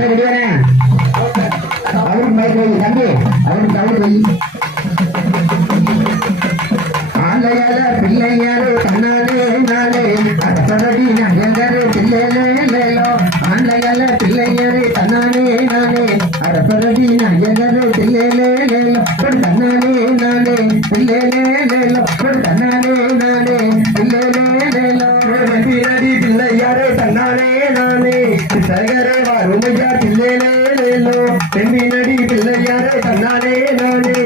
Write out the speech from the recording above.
அவருக்கு மைக் வை தம்பி, அவருக்கு தவறு வை. ஆலையால பிள்ளையாரு தன்னாலே நாளே அரசரடி நகரு பிள்ளையிலேலோ. ஆலையால பிள்ளையாரு தன்னாலே நாளே அரசரடி நகரு பிள்ளையிலேலோ. தன்னாலே நாளே பிள்ளையிலேலோ. தன்னாலே நாளே பிள்ளையிலேலோ. பிள்ளடி பிள்ளையாரு தன்னாலே நாளே சகரே வறுமையா பிள்ளையிலேலோ. தென்பினடி பிள்ளையாரு தன்னாலே நாளே